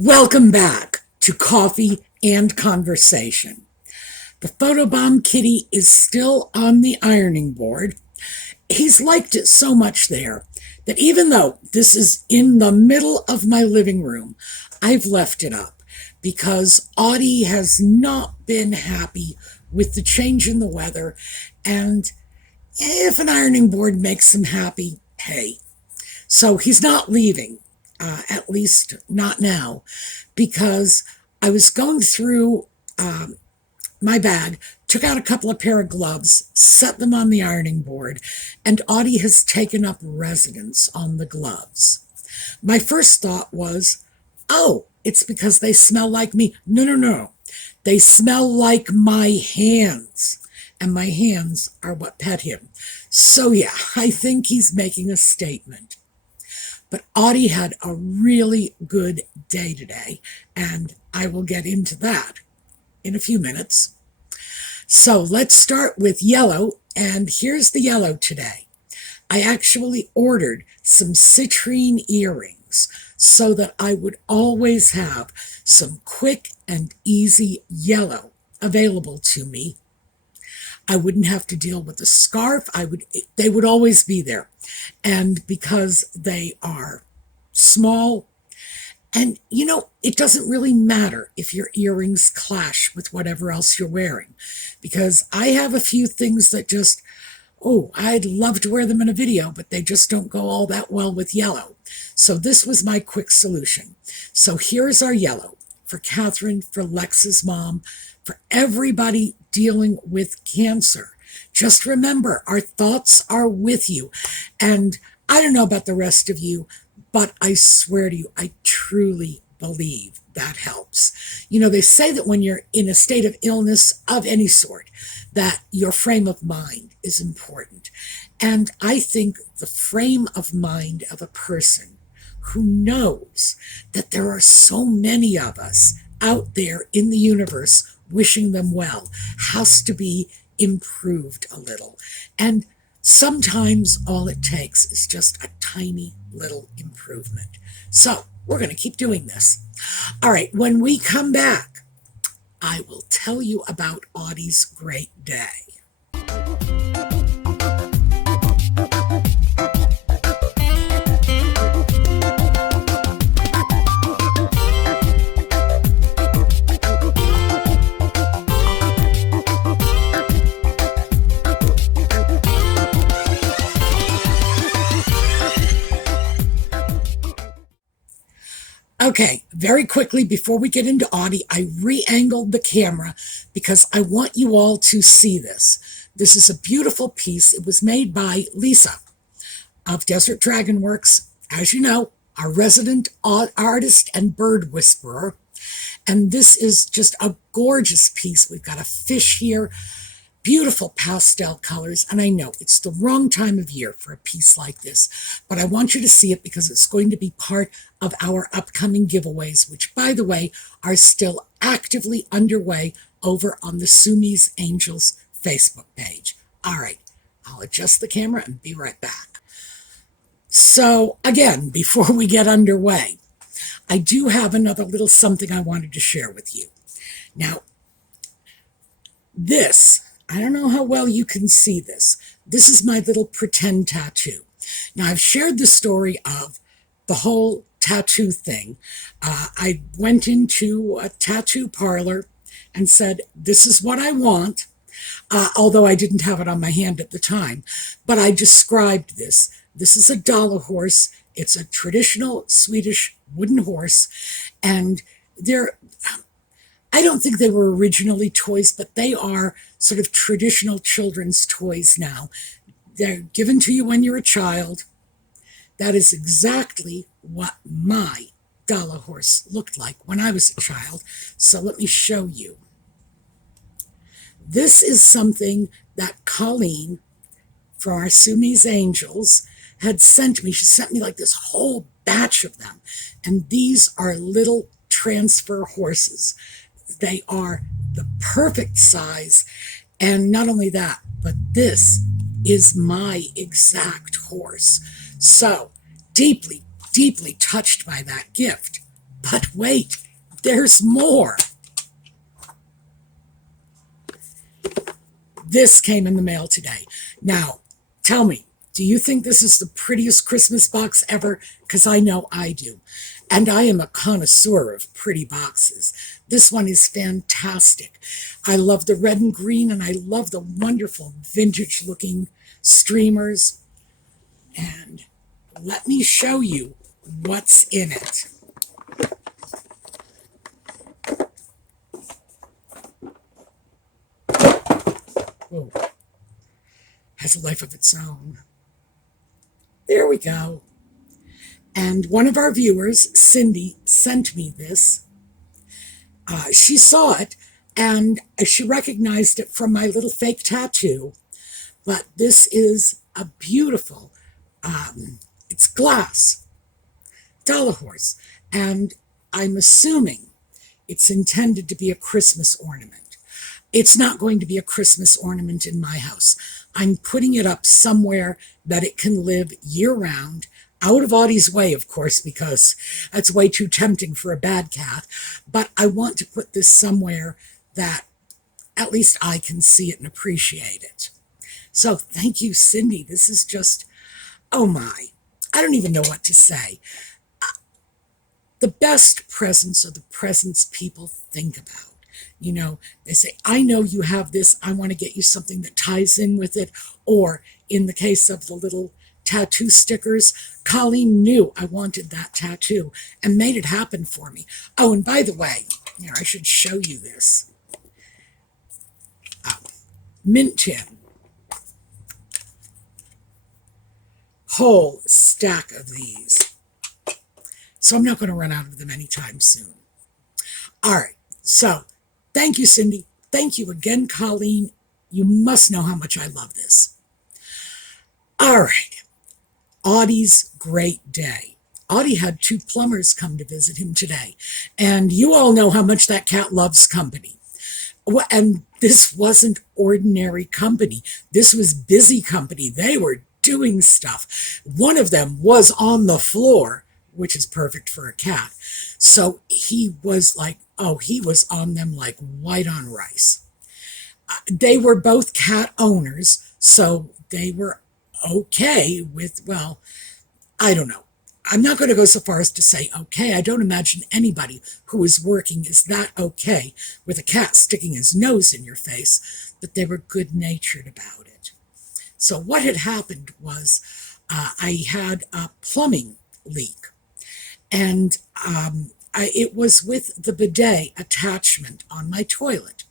Welcome back to Coffee and Conversation. The photobomb kitty is still on the ironing board. He's liked it so much there that even though this is in the middle of my living room, I've left it up because Audie has not been happy with the change in the weather, and if an ironing board makes him happy, hey. So he's not leaving. At least not now, because I was going through my bag, took out a couple of pair of gloves, set them on the ironing board, and Audie has taken up residence on the gloves. My first thought was, oh, it's because they smell like me. No. They smell like my hands, and my hands are what pet him. So yeah, I think he's making a statement. But Audie had a really good day today, and I will get into that in a few minutes. So let's start with yellow, and here's the yellow today. I actually ordered some citrine earrings so that I would always have some quick and easy yellow available to me. I wouldn't have to deal with the scarf. They would always be there. And because they are small, and it doesn't really matter if your earrings clash with whatever else you're wearing, because I have a few things that just, I'd love to wear them in a video, but they just don't go all that well with yellow. So this was my quick solution. So here's our yellow for Catherine, for Lex's mom, for everybody dealing with cancer. Just remember, our thoughts are with you. And I don't know about the rest of you, but I swear to you, I truly believe that helps. They say that when you're in a state of illness of any sort, that your frame of mind is important. And I think the frame of mind of a person who knows that there are so many of us out there in the universe wishing them well has to be improved a little. And sometimes all it takes is just a tiny little improvement. So we're going to keep doing this. All right, when we come back, I will tell you about Audie's great day. Okay, very quickly before we get into Audie, I re-angled the camera because I want you all to see this. This is a beautiful piece. It was made by Lisa of DesertDragonworks, as you know, our resident artist and bird whisperer. And this is just a gorgeous piece. We've got a fish here, beautiful pastel colors, and I know it's the wrong time of year for a piece like this, but I want you to see it because it's going to be part of our upcoming giveaways, which, by the way, are still actively underway over on the suemesangels Facebook page. All right, I'll adjust the camera and be right back. So, again, before we get underway, I do have another little something I wanted to share with you. Now, this, I don't know how well you can see this. This is my little pretend tattoo. Now, I've shared the story of the whole tattoo thing. I went into a tattoo parlor and said, this is what I want, although I didn't have it on my hand at the time. But I described this. This is a dollar horse. It's a traditional Swedish wooden horse. And I don't think they were originally toys, but they are sort of traditional children's toys now. They're given to you when you're a child. That is exactly what my dollar horse looked like when I was a child. So let me show you. This is something that Colleen from our suemesangels had sent me. She sent me like this whole batch of them. And these are little transfer horses. They are the perfect size. And not only that, but this is my exact horse. So deeply, deeply touched by that gift. But wait, there's more. This came in the mail today. Now, tell me, do you think this is the prettiest Christmas box ever? Because I know I do. And I am a connoisseur of pretty boxes. This one is fantastic. I love the red and green, and I love the wonderful vintage-looking streamers. And let me show you what's in it. Whoa. Has a life of its own. There we go. And one of our viewers, Cindy, sent me this. She saw it, and she recognized it from my little fake tattoo. But this is a beautiful, it's glass, dollar horse. And I'm assuming it's intended to be a Christmas ornament. It's not going to be a Christmas ornament in my house. I'm putting it up somewhere that it can live year-round, out of Audie's way, of course, because that's way too tempting for a bad cat. But I want to put this somewhere that at least I can see it and appreciate it. So thank you, Cindy. This is just, oh my, I don't even know what to say. The best presents are the presents people think about. You know, they say, I know you have this. I want to get you something that ties in with it. Or in the case of the little tattoo stickers, Colleen knew I wanted that tattoo and made it happen for me. Oh, and by the way, here, I should show you this. Mint tin. Whole stack of these. So I'm not going to run out of them anytime soon. All right, so thank you, Cindy. Thank you again, Colleen. You must know how much I love this. All right, Audie's great day. Audie had 2 plumbers come to visit him today, and you all know how much that cat loves company. And this wasn't ordinary company. This was busy company. They were doing stuff. One of them was on the floor, which is perfect for a cat. So he was like, oh, he was on them like white on rice. They were both cat owners, so they were okay with, well, I don't know. I'm not going to go so far as to say okay. I don't imagine anybody who is working is that okay with a cat sticking his nose in your face, but they were good-natured about it. So what had happened was I had a plumbing leak, and it was with the bidet attachment on my toilet.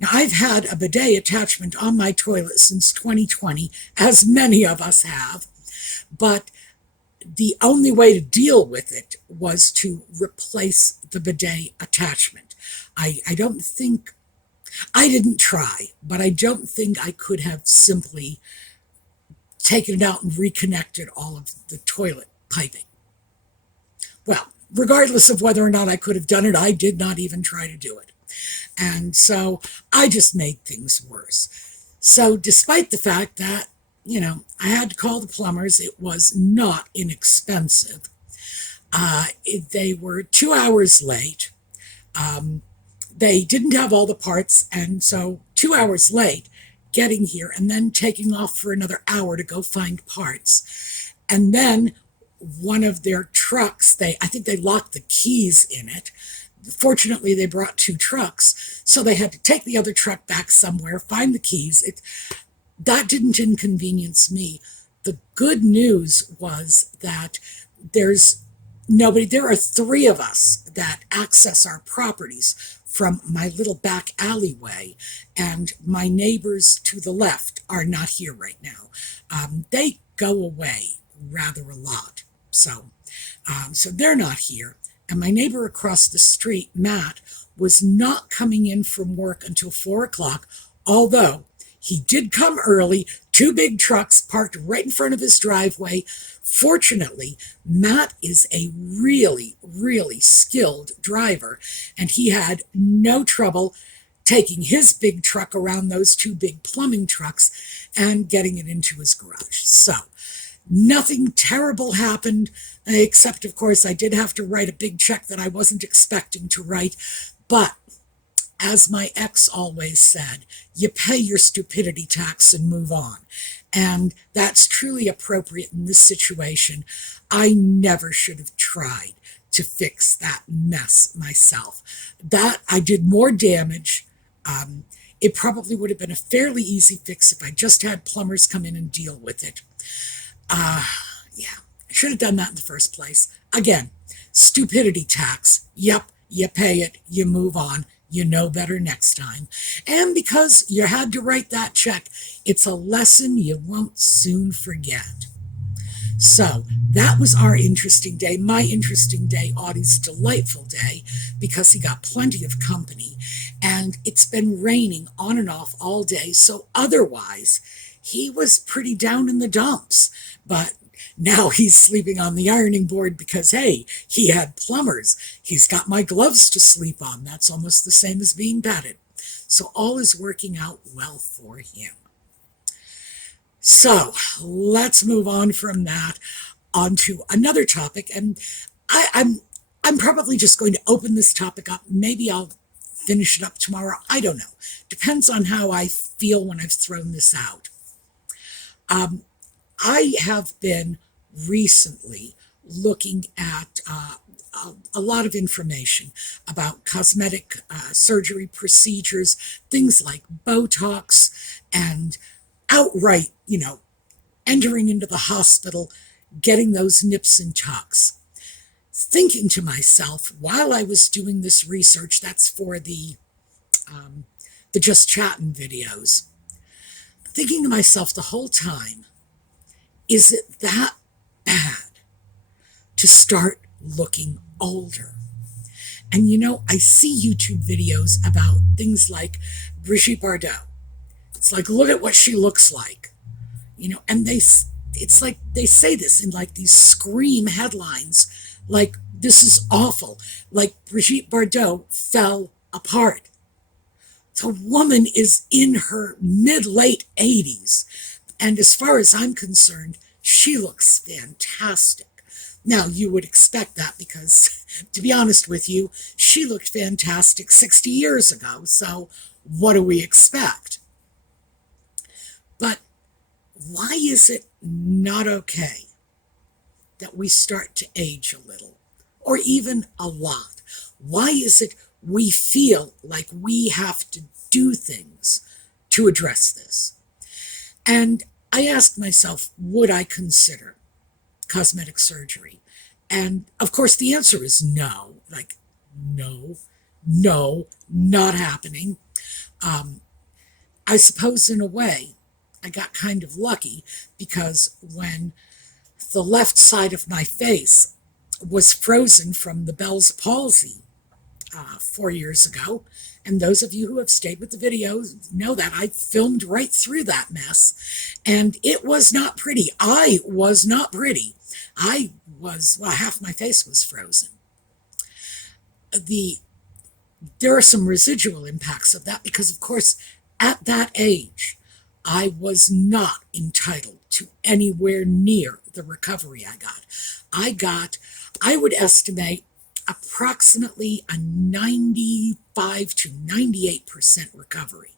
Now, I've had a bidet attachment on my toilet since 2020, as many of us have, but the only way to deal with it was to replace the bidet attachment. I don't think, I didn't try, but I don't think I could have simply taken it out and reconnected all of the toilet piping. Well, regardless of whether or not I could have done it, I did not even try to do it. And so I just made things worse. So despite the fact that, you know, I had to call the plumbers, it was not inexpensive. They were 2 hours late. They didn't have all the parts, and so 2 hours late getting here and then taking off for another hour to go find parts. And then one of their trucks, I think they locked the keys in it. Fortunately, they brought 2 trucks, so they had to take the other truck back somewhere, find the keys. That didn't inconvenience me. The good news was that there's nobody. There are 3 of us that access our properties from my little back alleyway, and my neighbors to the left are not here right now. They go away rather a lot, so they're not here. And my neighbor across the street, Matt, was not coming in from work until 4 o'clock, although he did come early. 2 big trucks parked right in front of his driveway. Fortunately, Matt is a really, really skilled driver, and he had no trouble taking his big truck around those 2 big plumbing trucks and getting it into his garage. So Nothing terrible happened, except, of course, I did have to write a big check that I wasn't expecting to write. But as my ex always said, you pay your stupidity tax and move on. And that's truly appropriate in this situation. I never should have tried to fix that mess myself. That I did more damage. It probably would have been a fairly easy fix if I just had plumbers come in and deal with it. Yeah, I should have done that in the first place. Again, stupidity tax. Yep, you pay it, you move on, you know better next time. And because you had to write that check, it's a lesson you won't soon forget. So that was our interesting day, my interesting day, Audie's delightful day, because he got plenty of company. And it's been raining on and off all day, so otherwise he was pretty down in the dumps. But now he's sleeping on the ironing board because, hey, he had plumbers. He's got my gloves to sleep on. That's almost the same as being petted. So all is working out well for him. So let's move on from that onto another topic. And I'm probably just going to open this topic up. Maybe I'll finish it up tomorrow. I don't know. Depends on how I feel when I've thrown this out. I have been recently looking at a lot of information about cosmetic surgery procedures, things like Botox, and outright, entering into the hospital, getting those nips and tucks. Thinking to myself, while I was doing this research, that's for the Just Chatting videos, thinking to myself the whole time, is it that bad to start looking older? And I see YouTube videos about things like Brigitte Bardot. It's like, look at what she looks like, and it's like they say this in like these scream headlines, like this is awful, like Brigitte Bardot fell apart. The woman is in her mid-late 80s, and as far as I'm concerned, she looks fantastic. Now, you would expect that because, to be honest with you, she looked fantastic 60 years ago, so what do we expect? But why is it not okay that we start to age a little, or even a lot? Why is it we feel like we have to do things to address this? And I asked myself, would I consider cosmetic surgery? And of course, the answer is no. Like, no, not happening. I suppose in a way, I got kind of lucky because when the left side of my face was frozen from the Bell's palsy 4 years ago, and those of you who have stayed with the videos know that I filmed right through that mess, and it was not pretty. I was not pretty. Half my face was frozen. There are some residual impacts of that because, of course, at that age, I was not entitled to anywhere near the recovery I got. I would estimate approximately a 95 to 98% recovery.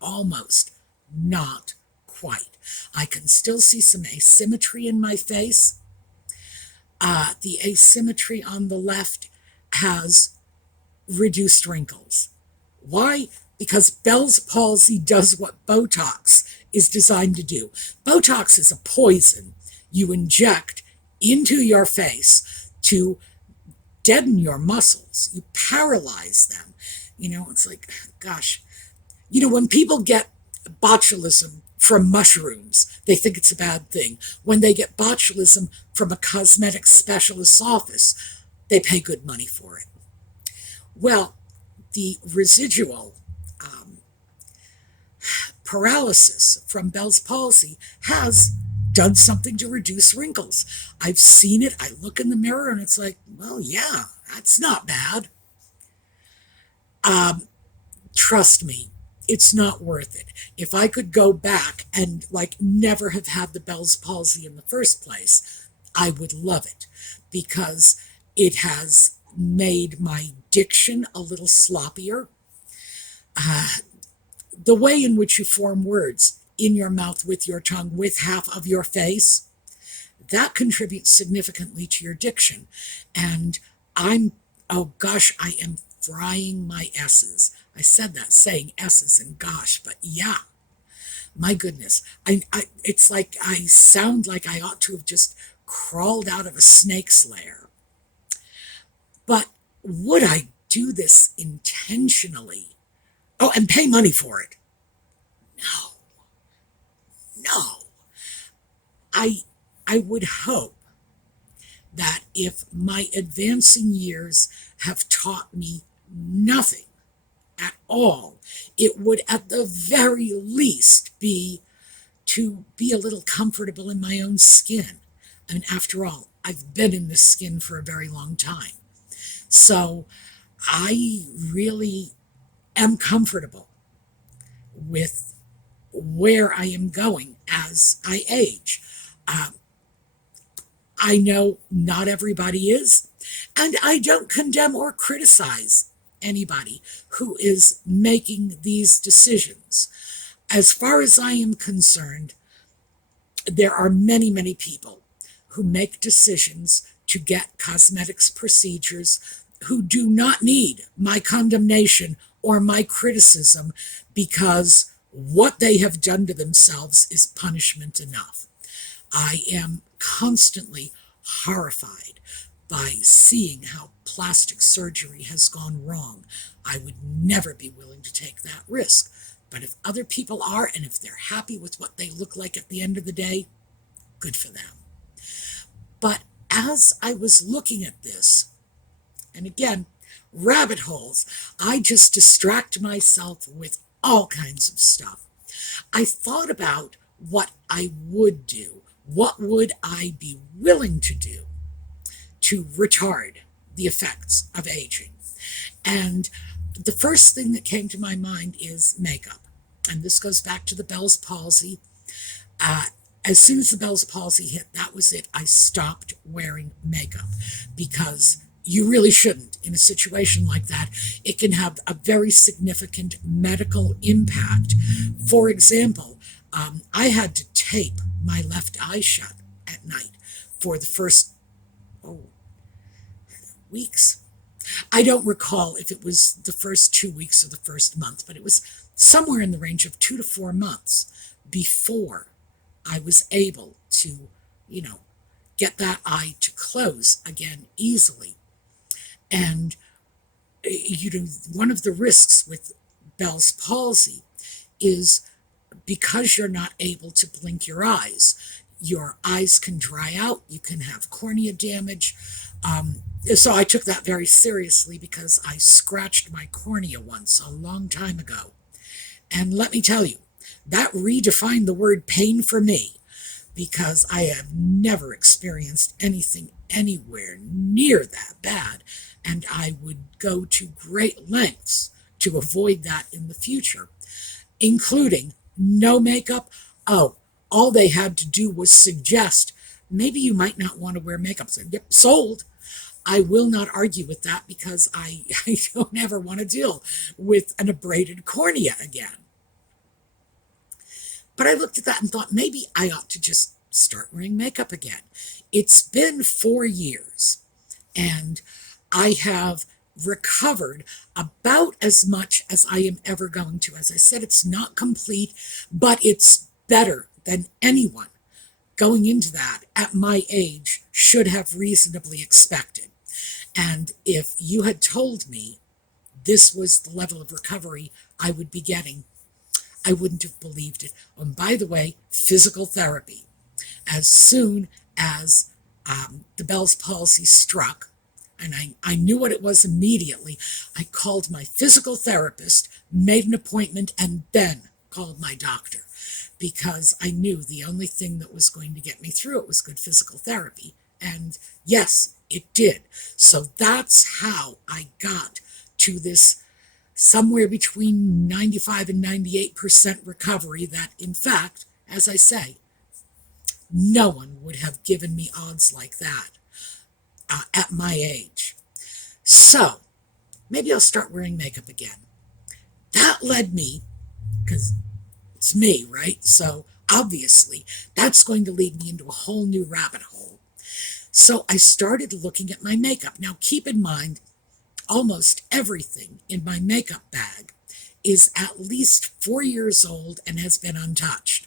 Almost, not quite. I can still see some asymmetry in my face. The asymmetry on the left has reduced wrinkles. Why? Because Bell's palsy does what Botox is designed to do. Botox is a poison you inject into your face to deaden your muscles. You paralyze them. It's like, gosh, when people get botulism from mushrooms, they think it's a bad thing. When they get botulism from a cosmetic specialist's office, they pay good money for it. Well, the residual paralysis from Bell's palsy has done something to reduce wrinkles. I've seen it. I look in the mirror and it's like, well, yeah, that's not bad. Trust me, it's not worth it. If I could go back and like never have had the Bell's palsy in the first place, I would love it, because it has made my diction a little sloppier. The way in which you form words in your mouth with your tongue, with half of your face, that contributes significantly to your diction. And oh gosh, I am frying my S's. I said that saying S's and gosh, but yeah, my goodness. It's like I sound like I ought to have just crawled out of a snake's lair. But would I do this intentionally? Oh, and pay money for it? No. No. I would hope that if my advancing years have taught me nothing at all, it would at the very least be to be a little comfortable in my own skin. I mean, after all, I've been in this skin for a very long time. So I really am comfortable with where I am going as I age. I know not everybody is, and I don't condemn or criticize anybody who is making these decisions. As far as I am concerned, there are many, many people who make decisions to get cosmetics procedures who do not need my condemnation or my criticism, because what they have done to themselves is punishment enough. I am constantly horrified by seeing how plastic surgery has gone wrong. I would never be willing to take that risk. But if other people are, and if they're happy with what they look like at the end of the day, good for them. But as I was looking at this, and again, rabbit holes, I just distract myself with all kinds of stuff. I thought about what I would do. What would I be willing to do to retard the effects of aging? And the first thing that came to my mind is makeup. And this goes back to the Bell's palsy. As soon as the Bell's palsy hit, that was it. I stopped wearing makeup, because you really shouldn't in a situation like that. It can have a very significant medical impact. For example, I had to tape my left eye shut at night for the first weeks. I don't recall if it was the first 2 weeks or the first month, but it was somewhere in the range of 2 to 4 months before I was able to, get that eye to close again easily. And, one of the risks with Bell's palsy is, because you're not able to blink your eyes can dry out, you can have cornea damage. So I took that very seriously, because I scratched my cornea once a long time ago. And let me tell you, that redefined the word pain for me, because I have never experienced anything anywhere near that bad. And I would go to great lengths to avoid that in the future, including no makeup. Oh, all they had to do was suggest, maybe you might not want to wear makeup. So, yep, sold. I will not argue with that, because I don't ever want to deal with an abraded cornea again. But I looked at that and thought, maybe I ought to just start wearing makeup again. It's been 4 years, and I have recovered about as much as I am ever going to. As I said, it's not complete, but it's better than anyone going into that at my age should have reasonably expected. And if you had told me this was the level of recovery I would be getting, I wouldn't have believed it. And by the way, physical therapy. As soon as the Bell's palsy struck, and I knew what it was immediately, I called my physical therapist, made an appointment, and then called my doctor, because I knew the only thing that was going to get me through it was good physical therapy. And yes, it did. So that's how I got to this somewhere between 95 and 98% recovery that, in fact, as I say, no one would have given me odds like that at my age. So, maybe I'll start wearing makeup again. That led me, because it's me, right? So, obviously, that's going to lead me into a whole new rabbit hole. So, I started looking at my makeup. Now, keep in mind, almost everything in my makeup bag is at least 4 years old and has been untouched.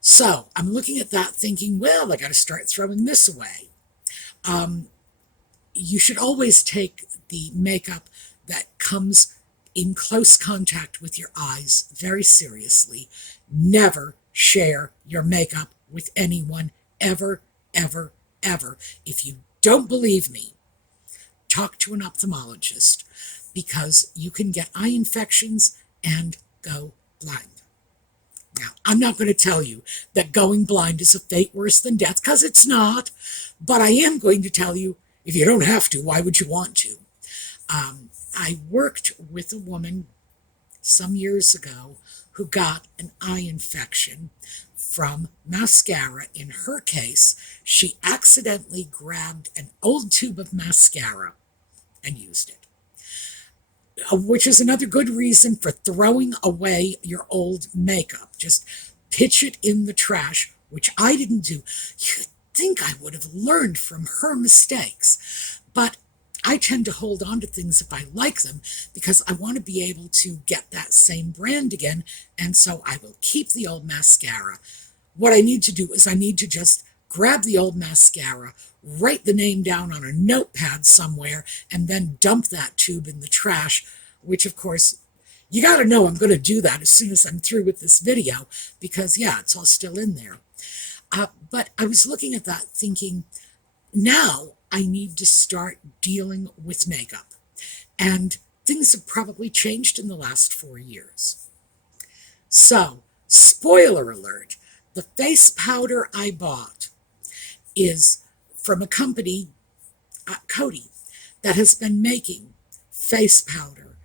So I'm looking at that thinking, well, I got to start throwing this away. You should always take the makeup that comes in close contact with your eyes very seriously. Never share your makeup with anyone ever, ever, ever. If you don't believe me, talk to an ophthalmologist, because you can get eye infections and go blind. Now, I'm not going to tell you that going blind is a fate worse than death, because it's not, but I am going to tell you, if you don't have to, why would you want to? I worked with a woman some years ago who got an eye infection from mascara. In her case, she accidentally grabbed an old tube of mascara and used it, which is another good reason for throwing away your old makeup. Just pitch it in the trash, which I didn't do. You'd think I would have learned from her mistakes, but I tend to hold on to things if I like them, because I want to be able to get that same brand again, and so I will keep the old mascara. What I need to do is I need to just grab the old mascara, write the name down on a notepad somewhere, and then dump that tube in the trash, which, of course, you got to know I'm going to do that as soon as I'm through with this video, because, yeah, it's all still in there. But I was looking at that thinking, now I need to start dealing with makeup. And things have probably changed in the last 4 years. So, spoiler alert, the face powder I bought is from a company, Coty, that has been making face powder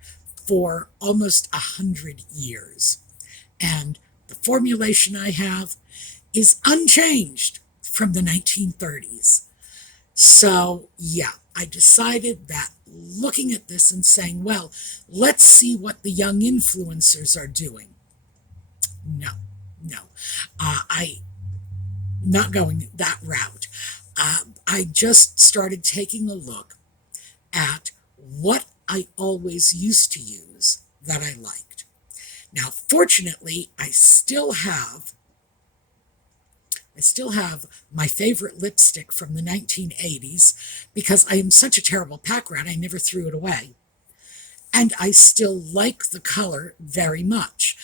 for almost 100 years. And the formulation I have is unchanged from the 1930s. So, yeah, I decided that looking at this and saying, well, let's see what the young influencers are doing. No. I'm not going that route. I just started taking a look at what I always used to use that I liked. Now, fortunately, I still have my favorite lipstick from the 1980s, because I am such a terrible pack rat, I never threw it away. And I still like the color very much.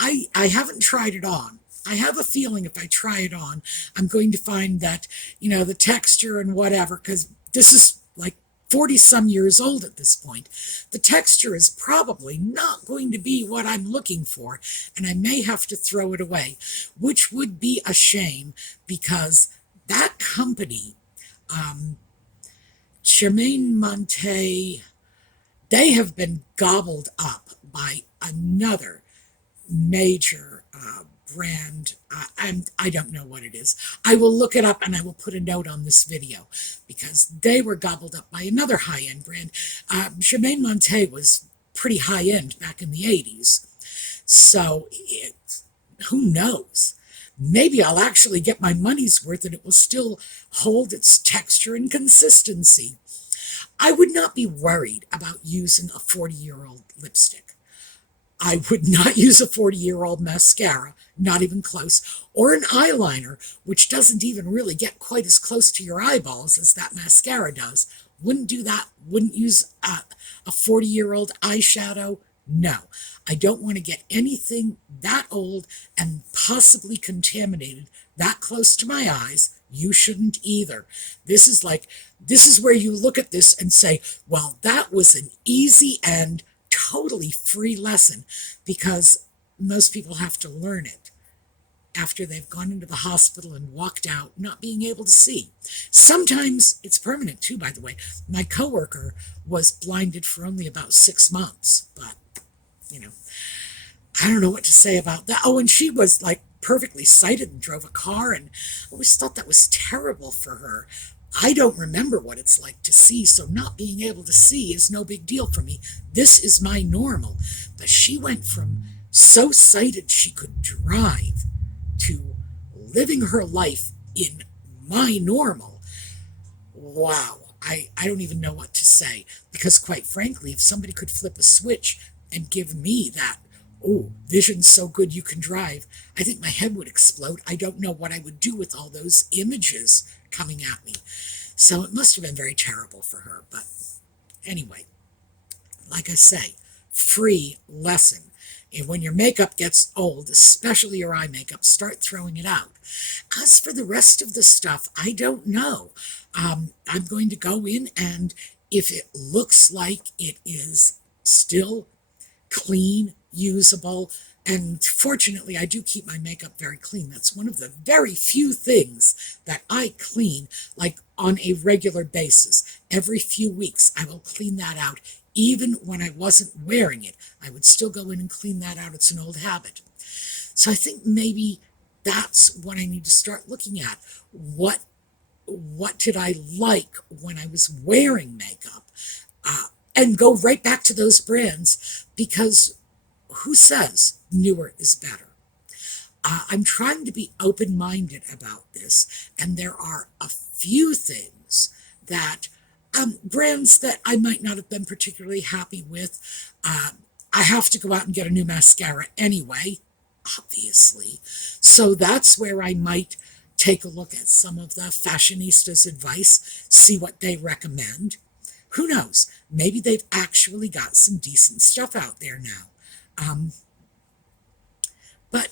I haven't tried it on. I have a feeling if I try it on, I'm going to find that, the texture and whatever, because this is like 40-some years old at this point, the texture is probably not going to be what I'm looking for, and I may have to throw it away, which would be a shame, because that company, Monte, they have been gobbled up by another major brand. I don't know what it is. I will look it up and I will put a note on this video, because they were gobbled up by another high-end brand. Monte was pretty high-end back in the 80s. So who knows? Maybe I'll actually get my money's worth and it will still hold its texture and consistency. I would not be worried about using a 40-year-old lipstick. I would not use a 40-year-old mascara, not even close, or an eyeliner, which doesn't even really get quite as close to your eyeballs as that mascara does. Wouldn't do that. Wouldn't use a 40-year-old eyeshadow. No, I don't want to get anything that old and possibly contaminated that close to my eyes. You shouldn't either. This is where you look at this and say, well, that was an easy and totally free lesson, because most people have to learn it. after they've gone into the hospital and walked out, not being able to see. Sometimes it's permanent too, by the way. My coworker was blinded for only about 6 months, but you know, I don't know what to say about that. Oh, and she was like perfectly sighted and drove a car, and I always thought that was terrible for her. I don't remember what it's like to see, so not being able to see is no big deal for me. This is my normal. But she went from so sighted she could drive to living her life in my normal. Wow. I don't even know what to say. Because quite frankly, if somebody could flip a switch and give me that, oh, vision's so good you can drive, I think my head would explode. I don't know what I would do with all those images coming at me. So it must have been very terrible for her. But anyway, like I say, free lesson. And when your makeup gets old, especially your eye makeup, start throwing it out. As for the rest of the stuff, I don't know. I'm going to go in, and if it looks like it is still clean, usable, and fortunately I do keep my makeup very clean. That's one of the very few things that I clean like on a regular basis. Every few weeks I will clean that out. Even when I wasn't wearing it, I would still go in and clean that out. It's an old habit. So I think maybe that's what I need to start looking at. What did I like when I was wearing makeup? And go right back to those brands, because who says newer is better? I'm trying to be open-minded about this, and there are a few things that brands that I might not have been particularly happy with. I have to go out and get a new mascara anyway, obviously. So that's where I might take a look at some of the fashionistas' advice, see what they recommend. Who knows? Maybe they've actually got some decent stuff out there now. But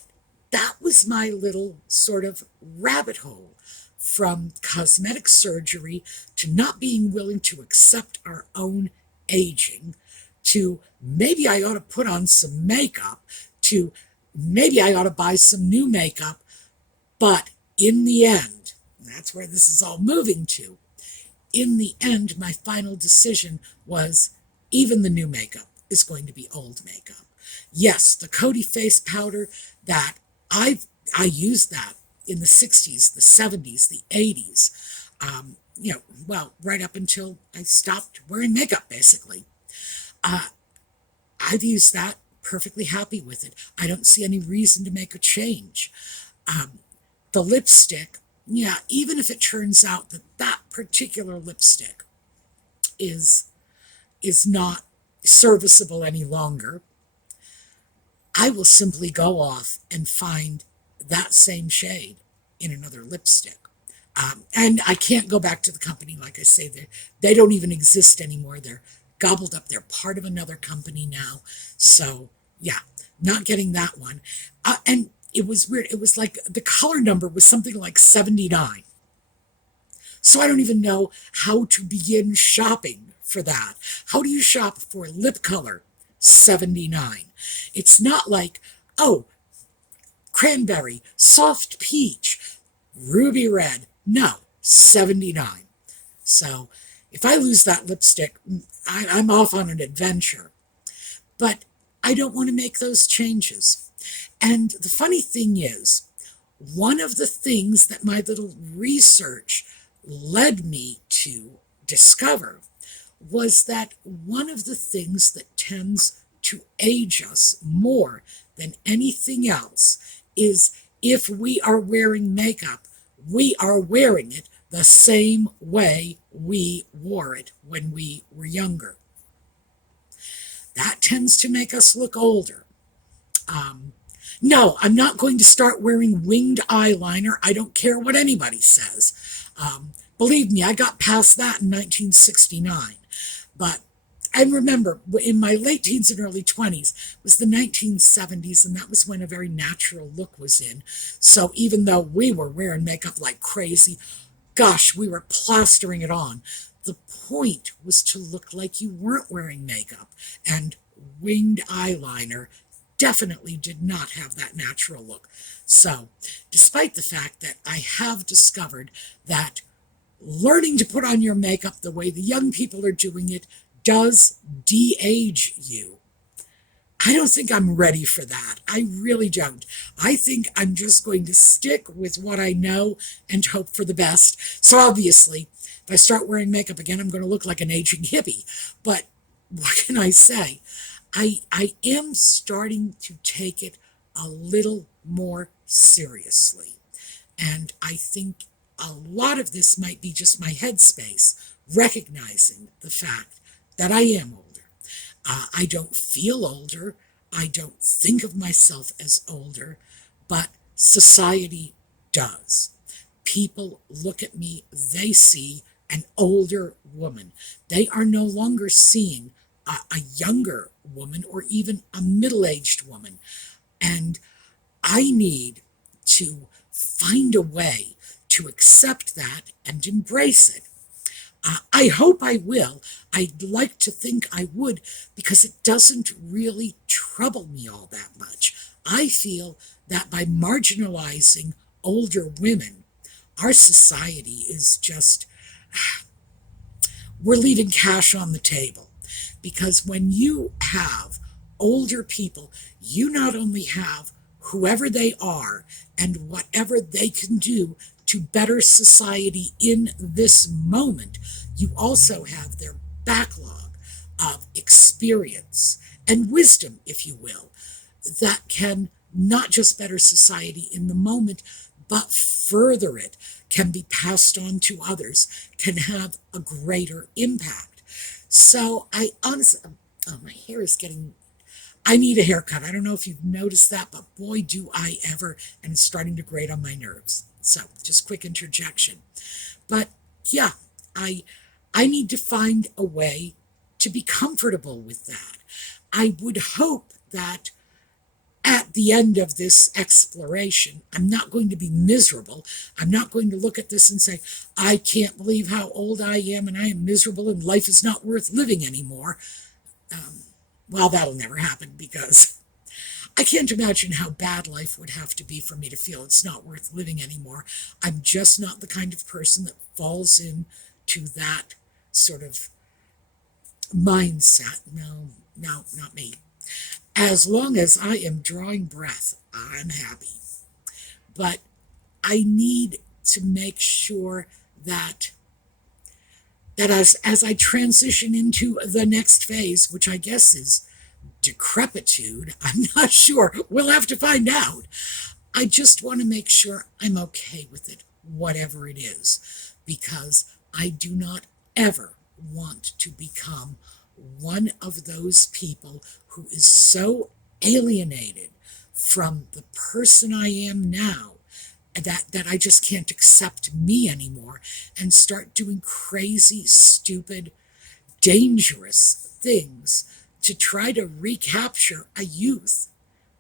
that was my little sort of rabbit hole, from cosmetic surgery to not being willing to accept our own aging, to maybe I ought to put on some makeup, to maybe I ought to buy some new makeup. But in the end, that's where this is all moving to. In the end, my final decision was even the new makeup is going to be old makeup. Yes, the Coty face powder that I used that in the 60s, the 70s, the 80s, well, right up until I stopped wearing makeup, basically. I've used that, perfectly happy with it. I don't see any reason to make a change. The lipstick, yeah, even if it turns out that that particular lipstick is not serviceable any longer, I will simply go off and find that same shade in another lipstick. And I can't go back to the company. Like I say, they don't even exist anymore. They're gobbled up. They're part of another company now. So, yeah, not getting that one. And it was weird. It was like the color number was something like 79. So I don't even know how to begin shopping for that. How do you shop for lip color 79? It's not like, oh, cranberry, soft peach, ruby red. No, 79. So if I lose that lipstick, I'm off on an adventure. But I don't want to make those changes. And the funny thing is, one of the things that my little research led me to discover was that one of the things that tends to age us more than anything else is if we are wearing makeup, we are wearing it the same way we wore it when we were younger. That tends to make us look older. No, I'm not going to start wearing winged eyeliner. I don't care what anybody says. Believe me, I got past that in 1969. But I remember in my late teens and early 20s was the 1970s, and that was when a very natural look was in. So even though we were wearing makeup like crazy, gosh, we were plastering it on. The point was to look like you weren't wearing makeup, and winged eyeliner definitely did not have that natural look. So, despite the fact that I have discovered that learning to put on your makeup the way the young people are doing it does de-age you, I don't think I'm ready for that. I really don't. I think I'm just going to stick with what I know and hope for the best. So obviously, if I start wearing makeup again, I'm going to look like an aging hippie. But what can I say? I am starting to take it a little more seriously. And I think a lot of this might be just my headspace, recognizing the fact that I am older. I don't feel older. I don't think of myself as older, but society does. People look at me, they see an older woman. They are no longer seeing a younger woman or even a middle-aged woman. And I need to find a way to accept that and embrace it. I hope I will. I'd like to think I would, because it doesn't really trouble me all that much. I feel that by marginalizing older women, our society is just, we're leaving cash on the table. Because when you have older people, you not only have whoever they are and whatever they can do to better society in this moment, you also have their backlog of experience and wisdom, if you will, that can not just better society in the moment, but further it, can be passed on to others, can have a greater impact. So I honestly, oh, my hair is getting, I need a haircut. I don't know if you've noticed that, but boy, do I ever, and it's starting to grate on my nerves. So just quick interjection. But yeah, I need to find a way to be comfortable with that. I would hope that at the end of this exploration, I'm not going to be miserable. I'm not going to look at this and say, I can't believe how old I am and I am miserable and life is not worth living anymore. Well, that'll never happen, because I can't imagine how bad life would have to be for me to feel it's not worth living anymore. I'm just not the kind of person that falls into that sort of mindset. No, not me. As long as I am drawing breath, I'm happy. But I need to make sure that as I transition into the next phase, which I guess is decrepitude, I'm not sure. We'll have to find out. I just want to make sure I'm okay with it, whatever it is, because I do not ever want to become one of those people who is so alienated from the person I am now that I just can't accept me anymore and start doing crazy, stupid, dangerous things to try to recapture a youth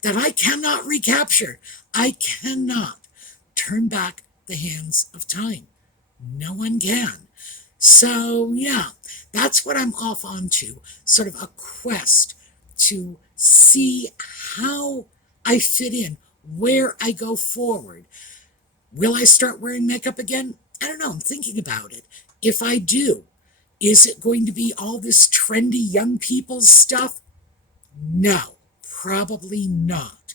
that I cannot recapture. I cannot turn back the hands of time. No one can. So, yeah, that's what I'm off onto, sort of a quest to see how I fit in, where I go forward. Will I start wearing makeup again? I don't know. I'm thinking about it. If I do, is it going to be all this trendy young people's stuff? No, probably not.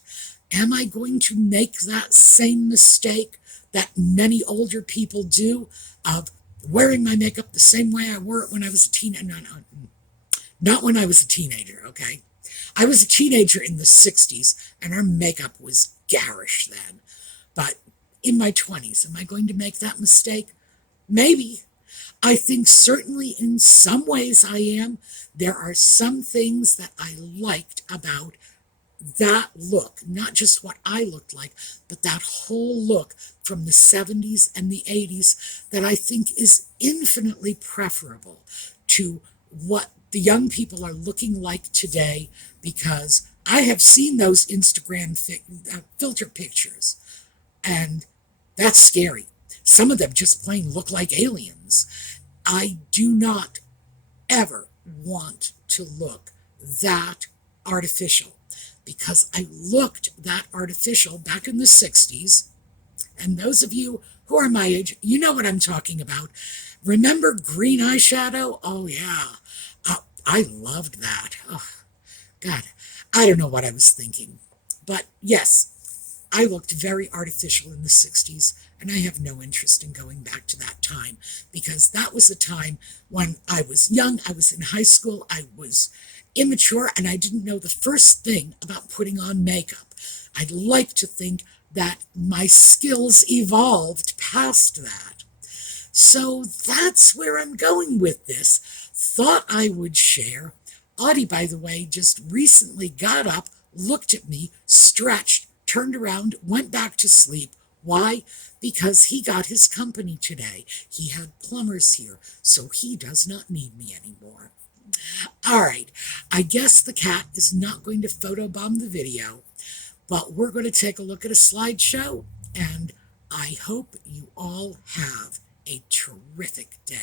Am I going to make that same mistake that many older people do of wearing my makeup the same way I wore it when I was a teenager? No, not when I was a teenager, okay? I was a teenager in the 60s, and our makeup was garish then. But in my 20s, am I going to make that mistake? Maybe. I think certainly in some ways I am. There are some things that I liked about that look, not just what I looked like, but that whole look from the 70s and the 80s that I think is infinitely preferable to what the young people are looking like today, because I have seen those Instagram filter pictures, and that's scary. Some of them just plain look like aliens. I do not ever want to look that artificial. because I looked that artificial back in the 60s. And those of you who are my age, you know what I'm talking about. Remember green eyeshadow? Oh, yeah. I loved that. Oh, God, I don't know what I was thinking. But yes, I looked very artificial in the 60s, and I have no interest in going back to that time because that was a time when I was young, I was in high school, I was immature, and I didn't know the first thing about putting on makeup. I'd like to think that my skills evolved past that. So that's where I'm going with this. Thought I would share. Audie, by the way, just recently got up, looked at me, stretched, turned around, went back to sleep. Why? Because he got his company today. He had plumbers here, so he does not need me anymore. All right, I guess the cat is not going to photobomb the video, but we're going to take a look at a slideshow, and I hope you all have a terrific day.